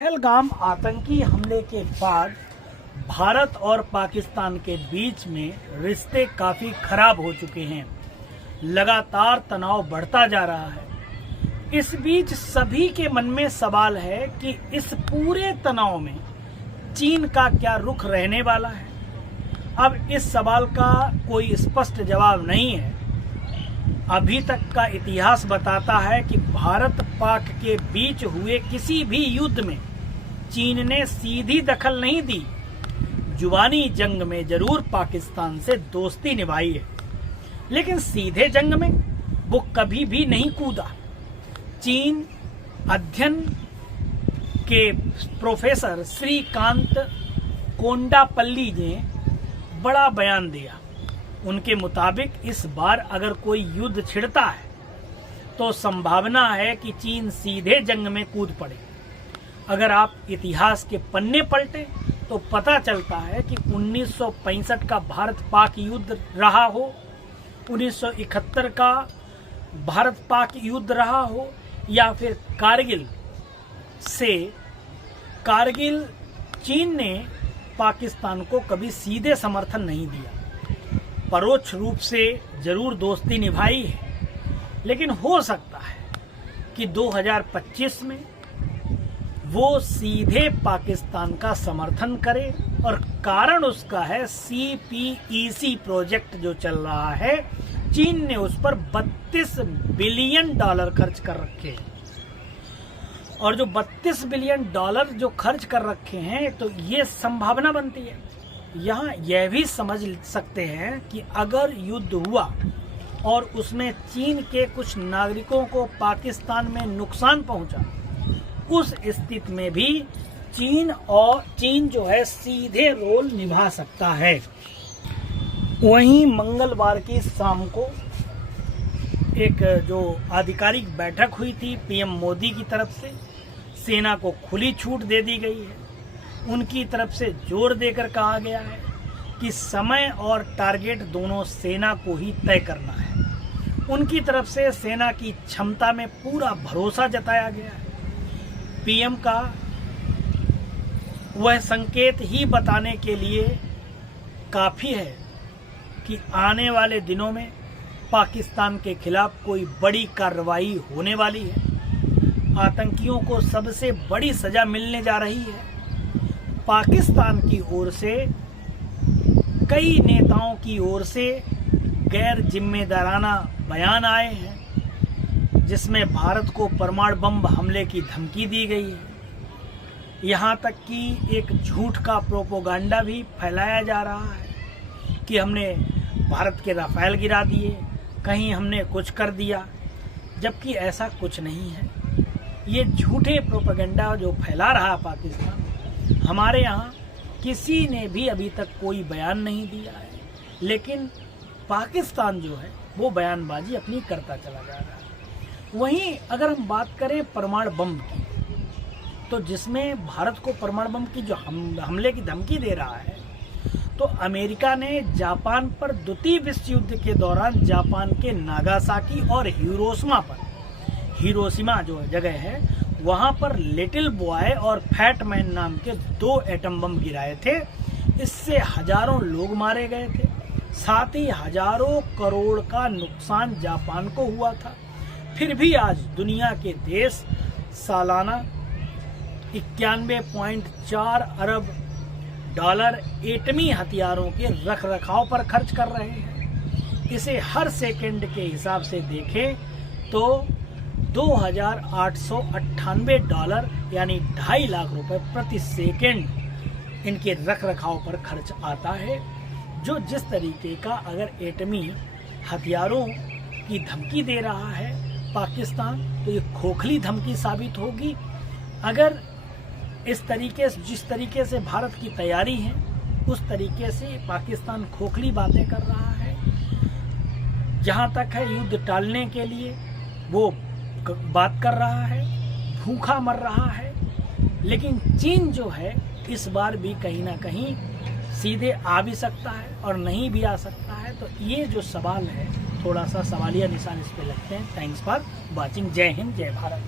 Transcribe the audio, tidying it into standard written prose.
पहलगाम आतंकी हमले के बाद भारत और पाकिस्तान के बीच में रिश्ते काफी खराब हो चुके हैं। लगातार तनाव बढ़ता जा रहा है। इस बीच सभी के मन में सवाल है कि इस पूरे तनाव में चीन का क्या रुख रहने वाला है। अब इस सवाल का कोई स्पष्ट जवाब नहीं है। अभी तक का इतिहास बताता है कि भारत पाक के बीच हुए किसी भी युद्ध में चीन ने सीधी दखल नहीं दी। जुबानी जंग में जरूर पाकिस्तान से दोस्ती निभाई है, लेकिन सीधे जंग में वो कभी भी नहीं कूदा। चीन अध्ययन के प्रोफेसर श्रीकांत कोंडापल्ली ने बड़ा बयान दिया। उनके मुताबिक इस बार अगर कोई युद्ध छिड़ता है तो संभावना है कि चीन सीधे जंग में कूद पड़े। अगर आप इतिहास के पन्ने पलटे तो पता चलता है कि 1965 का भारत पाक युद्ध रहा हो, 1971 का भारत पाक युद्ध रहा हो, या फिर कारगिल चीन ने पाकिस्तान को कभी सीधे समर्थन नहीं दिया। परोक्ष रूप से जरूर दोस्ती निभाई है, लेकिन हो सकता है कि 2025 में वो सीधे पाकिस्तान का समर्थन करे, और कारण उसका है CPEC प्रोजेक्ट जो चल रहा है। चीन ने उस पर $32 बिलियन खर्च कर रखे हैं, और जो $32 बिलियन जो खर्च कर रखे हैं, तो ये संभावना बनती है। यहाँ यह भी समझ सकते हैं कि अगर युद्ध हुआ और उसमें चीन के कुछ नागरिकों को पाकिस्तान में नुकसान पहुंचा, उस स्थिति में भी चीन जो है सीधे रोल निभा सकता है। वहीं मंगलवार की शाम को एक जो आधिकारिक बैठक हुई थी पीएम मोदी की तरफ से, सेना को खुली छूट दे दी गई है। उनकी तरफ से जोर देकर कहा गया है कि समय और टारगेट दोनों सेना को ही तय करना है। उनकी तरफ से सेना की क्षमता में पूरा भरोसा जताया गया है। पीएम का वह संकेत ही बताने के लिए काफी है कि आने वाले दिनों में पाकिस्तान के खिलाफ कोई बड़ी कार्रवाई होने वाली है। आतंकियों को सबसे बड़ी सजा मिलने जा रही है। पाकिस्तान की ओर से कई नेताओं की ओर से गैर जिम्मेदाराना बयान आए हैं, जिसमें भारत को परमाणु बम हमले की धमकी दी गई है। यहाँ तक कि एक झूठ का प्रोपोगंडा भी फैलाया जा रहा है कि हमने भारत के राफेल गिरा दिए, कहीं हमने कुछ कर दिया, जबकि ऐसा कुछ नहीं है। ये झूठे प्रोपोगंडा जो फैला रहा पाकिस्तान, हमारे यहाँ किसी ने भी अभी तक कोई बयान नहीं दिया है, लेकिन पाकिस्तान जो है वो बयानबाजी अपनी करता चला जा रहा है। वहीं अगर हम बात करें परमाणु बम की, तो जिसमें भारत को परमाणु बम की जो हमले की धमकी दे रहा है, तो अमेरिका ने जापान पर द्वितीय विश्व युद्ध के दौरान जापान के नागासाकी और हिरोशिमा जो जगह है, वहां पर लिटिल बॉय और फैट मैन नाम के 2 एटम बम गिराए थे। इससे हजारों लोग मारे गए थे, साथ ही हजारों करोड़ का नुकसान जापान को हुआ था। फिर भी आज दुनिया के देश सालाना 91.4 अरब डॉलर एटमी हथियारों के रखरखाव पर खर्च कर रहे हैं। इसे हर सेकंड के हिसाब से देखें तो $2,898 यानी 2.5 लाख रुपए प्रति सेकंड इनके रखरखाव पर खर्च आता है। जो जिस तरीके का अगर एटमी हथियारों की धमकी दे रहा है पाकिस्तान, तो ये खोखली धमकी साबित होगी। अगर जिस तरीके से भारत की तैयारी है, उस तरीके से पाकिस्तान खोखली बातें कर रहा है। जहां तक है युद्ध टालने के लिए वो बात कर रहा है, भूखा मर रहा है, लेकिन चीन जो है इस बार भी कहीं ना कहीं सीधे आ भी सकता है और नहीं भी आ सकता है। तो ये जो सवाल है, थोड़ा सा सवालिया निशान इस पे लगते हैं। Thanks for watching. जय हिंद, जय भारत।